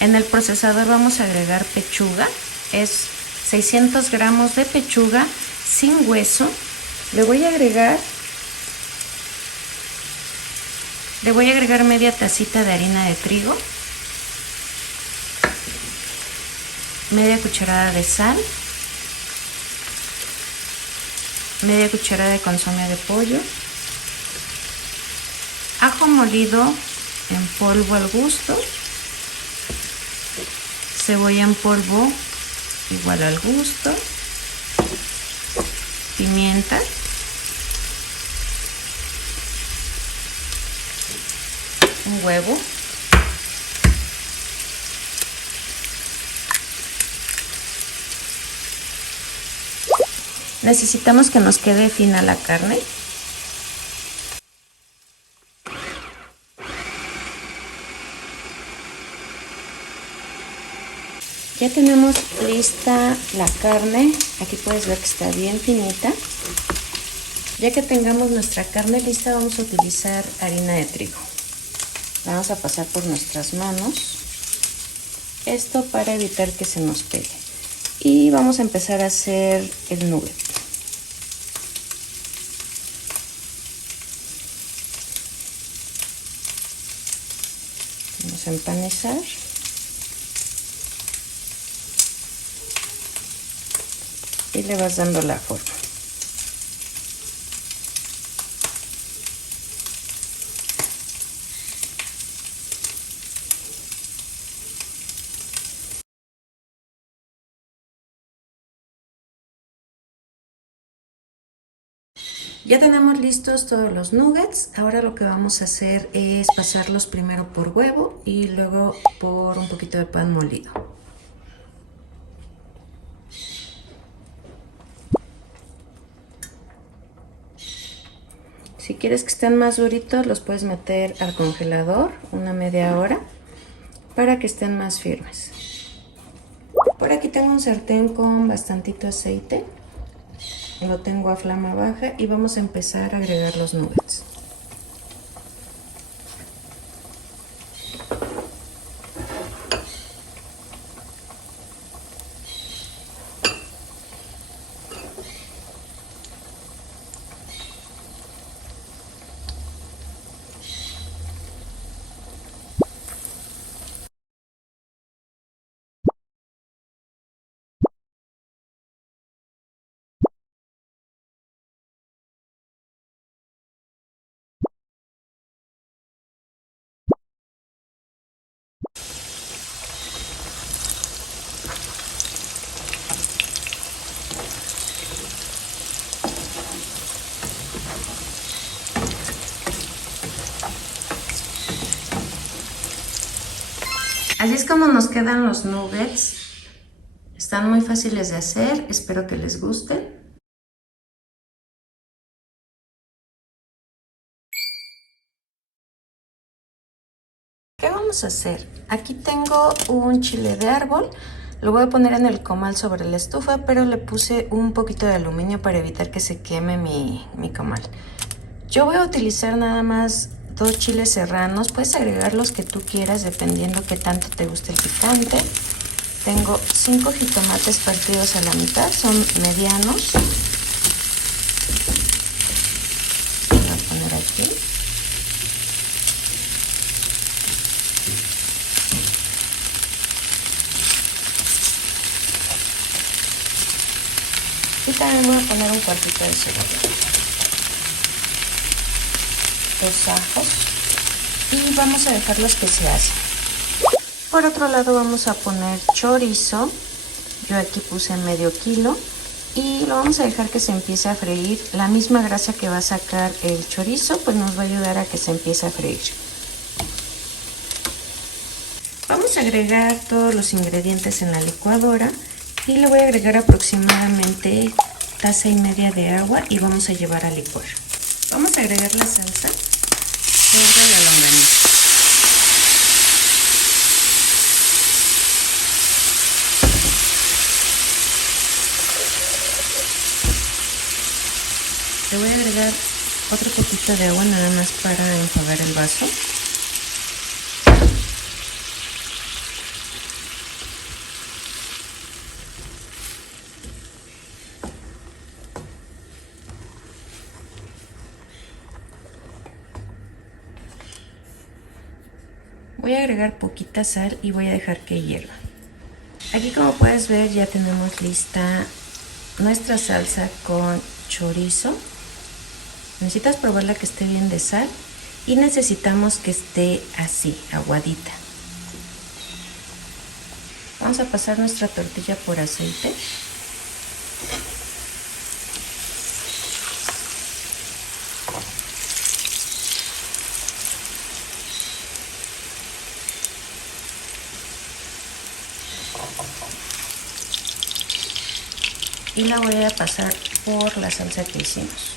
En el procesador vamos a agregar pechuga, es 600 gramos de pechuga sin hueso. Le voy a agregar media tacita de harina de trigo, media cucharada de sal, media cucharada de consomé de pollo, ajo molido en polvo al gusto, cebolla en polvo igual al gusto, pimienta, un huevo, necesitamos que nos quede fina la carne. Ya tenemos lista la carne, aquí puedes ver que está bien finita. Ya que tengamos nuestra carne lista, vamos a utilizar harina de trigo. La vamos a pasar por nuestras manos, esto para evitar que se nos pegue. Y vamos a empezar a hacer el nugget. Vamos a empanizar. Y le vas dando la forma. Ya tenemos listos todos los nuggets. Ahora lo que vamos a hacer es pasarlos primero por huevo y luego por un poquito de pan molido. Si quieres que estén más duritos, los puedes meter al congelador una media hora para que estén más firmes. Por aquí tengo un sartén con bastantito aceite. Lo tengo a flama baja y vamos a empezar a agregar los nuggets. Así es como nos quedan los nuggets. Están muy fáciles de hacer, espero que les gusten. ¿Qué vamos a hacer? Aquí tengo un chile de árbol. Lo voy a poner en el comal sobre la estufa, pero le puse un poquito de aluminio para evitar que se queme mi comal. Yo voy a utilizar nada más 2 chiles serranos. Puedes agregar los que tú quieras dependiendo qué tanto te guste el picante. Tengo 5 jitomates partidos a la mitad, son medianos. Voy a poner aquí. Y también voy a poner un cuartito de cebolla, 2 ajos y vamos a dejarlos que se hacen. Por otro lado vamos a poner chorizo. Yo aquí puse medio kilo y lo vamos a dejar que se empiece a freír. La misma grasa que va a sacar el chorizo pues nos va a ayudar a que se empiece a freír. Vamos a agregar todos los ingredientes en la licuadora y le voy a agregar aproximadamente 1,5 tazas de agua y vamos a llevar a licuar. Vamos a agregar la salsa sobre la longaniza. Le voy a agregar otro poquito de agua nada más para enjuagar el vaso. Voy a agregar poquita sal y voy a dejar que hierva. Aquí, como puedes ver, ya tenemos lista nuestra salsa con chorizo. Necesitas probarla que esté bien de sal y necesitamos que esté así, aguadita. Vamos a pasar nuestra tortilla por aceite. Y la voy a pasar por la salsa que hicimos.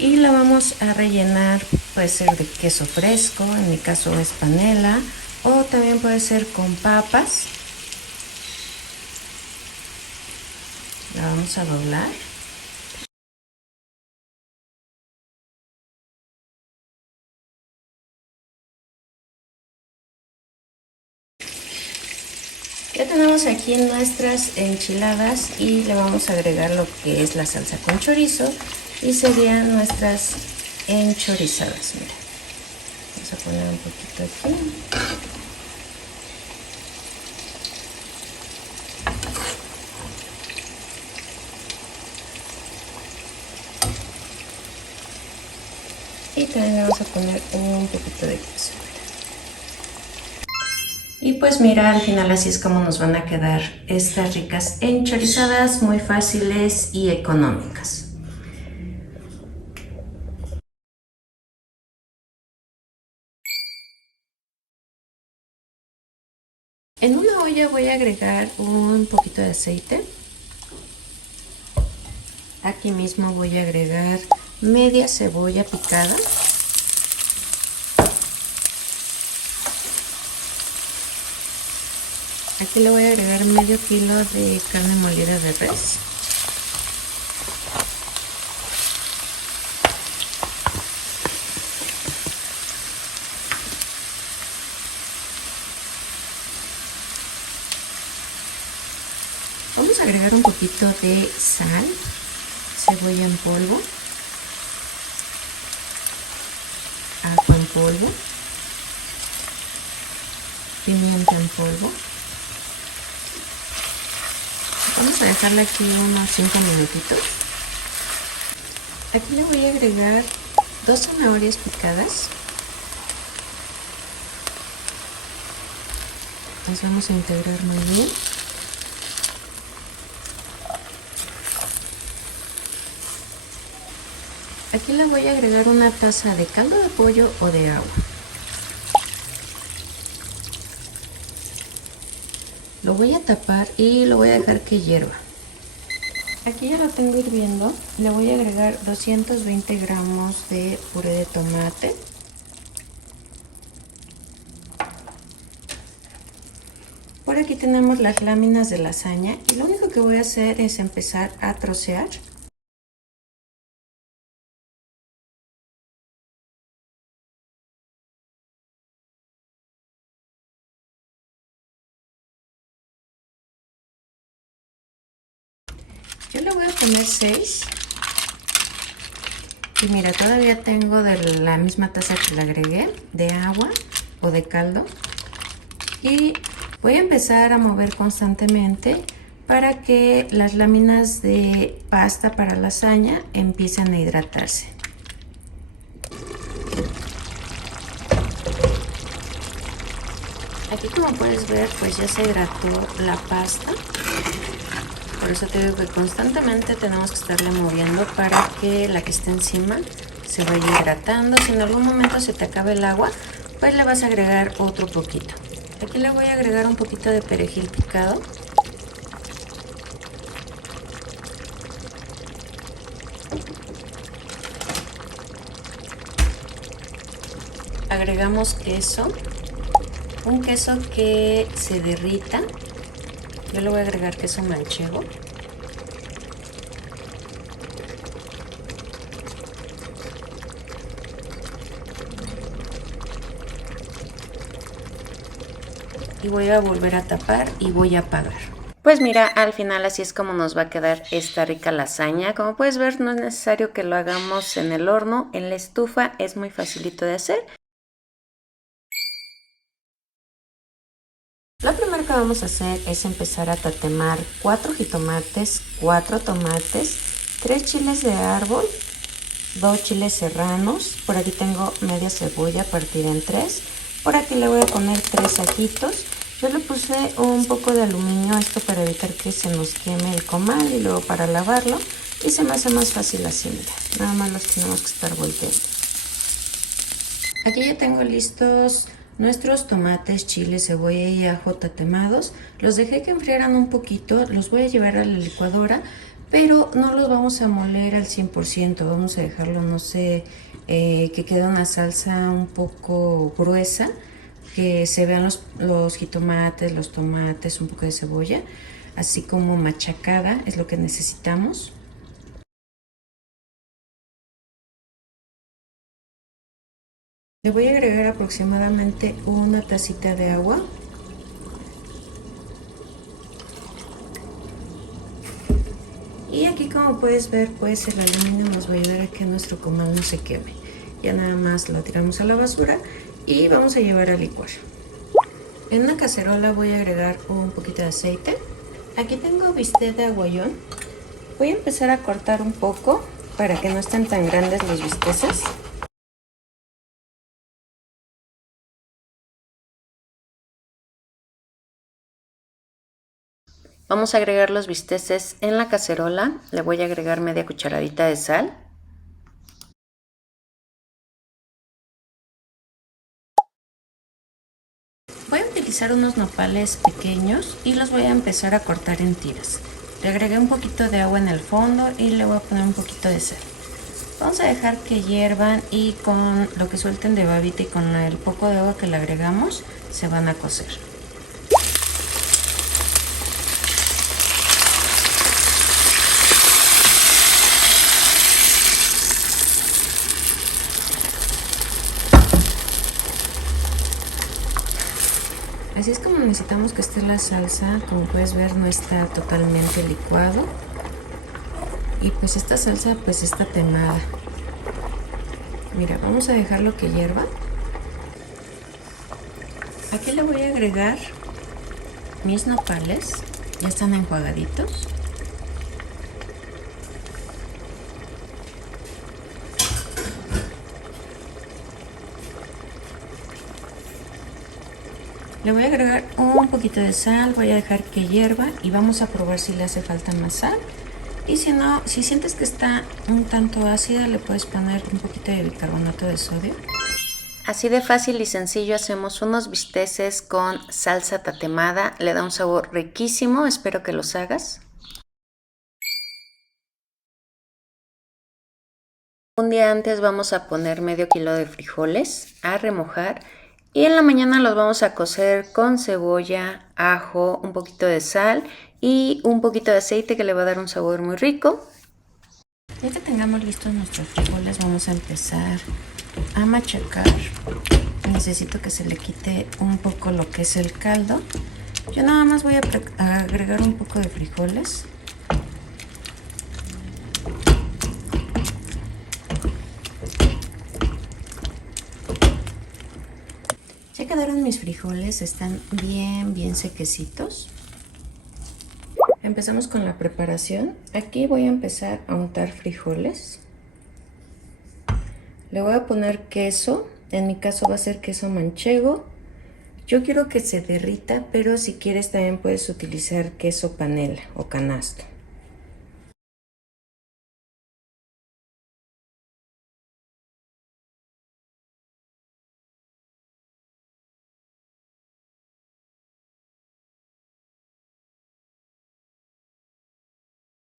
Y la vamos a rellenar, puede ser de queso fresco, en mi caso es panela, o también puede ser con papas. La vamos a doblar. Ya tenemos aquí nuestras enchiladas y le vamos a agregar lo que es la salsa con chorizo y serían nuestras enchorizadas. Mira, vamos a poner un poquito aquí. Y también le vamos a poner un poquito de queso. Y pues mira, al final así es como nos van a quedar estas ricas enchorizadas, muy fáciles y económicas. En una olla voy a agregar un poquito de aceite. Aquí mismo voy a agregar media cebolla picada. Aquí le voy a agregar medio kilo de carne molida de res. Vamos a agregar un poquito de sal, cebolla en polvo, ajo en polvo, pimienta en polvo. Vamos a dejarla aquí unos 5 minutitos. Aquí le voy a agregar 2 zanahorias picadas. Las vamos a integrar muy bien. Aquí le voy a agregar una taza de caldo de pollo o de agua. Lo voy a tapar y lo voy a dejar que hierva. Aquí ya lo tengo hirviendo. Le voy a agregar 220 gramos de puré de tomate. Por aquí tenemos las láminas de lasaña y lo único que voy a hacer es empezar a trocear. Yo le voy a poner 6. Y mira, todavía tengo de la misma taza que le agregué de agua o de caldo. Y voy a empezar a mover constantemente para que las láminas de pasta para lasaña empiecen a hidratarse. Aquí, como puedes ver, pues ya se hidrató la pasta. Por eso te digo que constantemente tenemos que estarle moviendo para que la que esté encima se vaya hidratando. Si en algún momento se te acaba el agua, pues le vas a agregar otro poquito. Aquí le voy a agregar un poquito de perejil picado. Agregamos queso, un queso que se derrita. Yo le voy a agregar queso manchego. Y voy a volver a tapar y voy a apagar. Pues mira, al final así es como nos va a quedar esta rica lasaña. Como puedes ver, no es necesario que lo hagamos en el horno, en la estufa es muy facilito de hacer. Lo primero que vamos a hacer es empezar a tatemar 4 jitomates, 4 tomates, 3 chiles de árbol, 2 chiles serranos, por aquí tengo media cebolla partida en 3, por aquí le voy a poner 3 ajitos. Yo le puse un poco de aluminio a esto para evitar que se nos queme el comal y luego para lavarlo, y se me hace más fácil así, mira, nada más los tenemos que estar volteando. Aquí ya tengo listos nuestros tomates, chiles, cebolla y ajo tatemados. Los dejé que enfriaran un poquito, los voy a llevar a la licuadora, pero no los vamos a moler al 100%, vamos a dejarlo, no sé, que quede una salsa un poco gruesa, que se vean los jitomates, los tomates, un poco de cebolla, así como machacada, es lo que necesitamos. Le voy a agregar aproximadamente una tacita de agua. Y aquí, como puedes ver, pues el aluminio nos va a ayudar a que nuestro comal no se queme. Ya nada más lo tiramos a la basura y vamos a llevar a licuar. En una cacerola voy a agregar un poquito de aceite. Aquí tengo bistec de aguayón. Voy a empezar a cortar un poco para que no estén tan grandes los bisteces. Vamos a agregar los bisteces en la cacerola. Le voy a agregar media cucharadita de sal. Voy a utilizar unos nopales pequeños y los voy a empezar a cortar en tiras. Le agregué un poquito de agua en el fondo y le voy a poner un poquito de sal. Vamos a dejar que hiervan y con lo que suelten de babita y con el poco de agua que le agregamos se van a cocer. Así es como necesitamos que esté la salsa. Como puedes ver, no está totalmente licuado. Y pues esta salsa pues está temada. Mira, vamos a dejarlo que hierva. Aquí le voy a agregar mis nopales. Ya están enjuagaditos. Le voy a agregar un poquito de sal, voy a dejar que hierva y vamos a probar si le hace falta más sal. Y si no, si sientes que está un tanto ácida, le puedes poner un poquito de bicarbonato de sodio. Así de fácil y sencillo hacemos unos bisteces con salsa tatemada. Le da un sabor riquísimo, espero que los hagas. Un día antes vamos a poner medio kilo de frijoles a remojar y en la mañana los vamos a cocer con cebolla, ajo, un poquito de sal y un poquito de aceite que le va a dar un sabor muy rico. Ya que tengamos listos nuestros frijoles, vamos a empezar a machacar. Necesito que se le quite un poco lo que es el caldo. Yo nada más voy a agregar un poco de frijoles. Ya quedaron mis frijoles, están bien sequecitos. Empezamos con la preparación. Aquí voy a empezar a untar frijoles. Le voy a poner queso. En mi caso va a ser queso manchego. Yo quiero que se derrita, pero si quieres también puedes utilizar queso panela o canasto.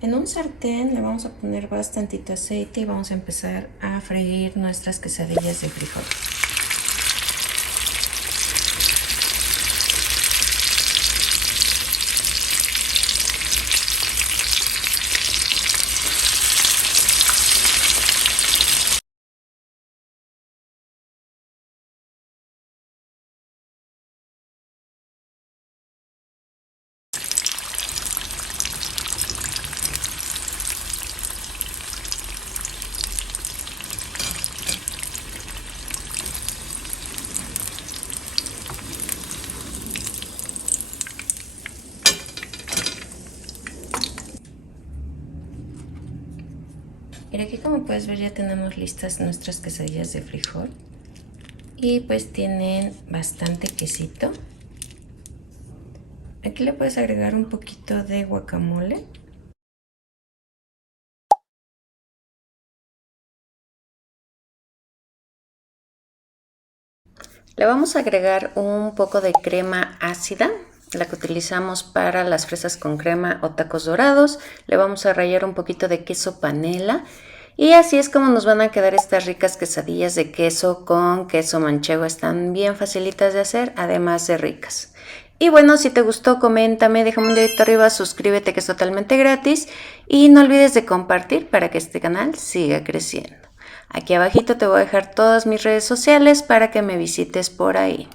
En un sartén le vamos a poner bastantito aceite y vamos a empezar a freír nuestras quesadillas de frijol. como puedes ver, ya tenemos listas nuestras quesadillas de frijol. Y pues tienen bastante quesito. Aquí le puedes agregar un poquito de guacamole. Le vamos a agregar un poco de crema ácida, la que utilizamos para las fresas con crema o tacos dorados. Le vamos a rallar un poquito de queso panela. Y así es como nos van a quedar estas ricas quesadillas de queso con queso manchego. Están bien facilitas de hacer, además de ricas. Y bueno, si te gustó, coméntame, déjame un dedito arriba, suscríbete que es totalmente gratis. Y no olvides de compartir para que este canal siga creciendo. Aquí abajito te voy a dejar todas mis redes sociales para que me visites por ahí.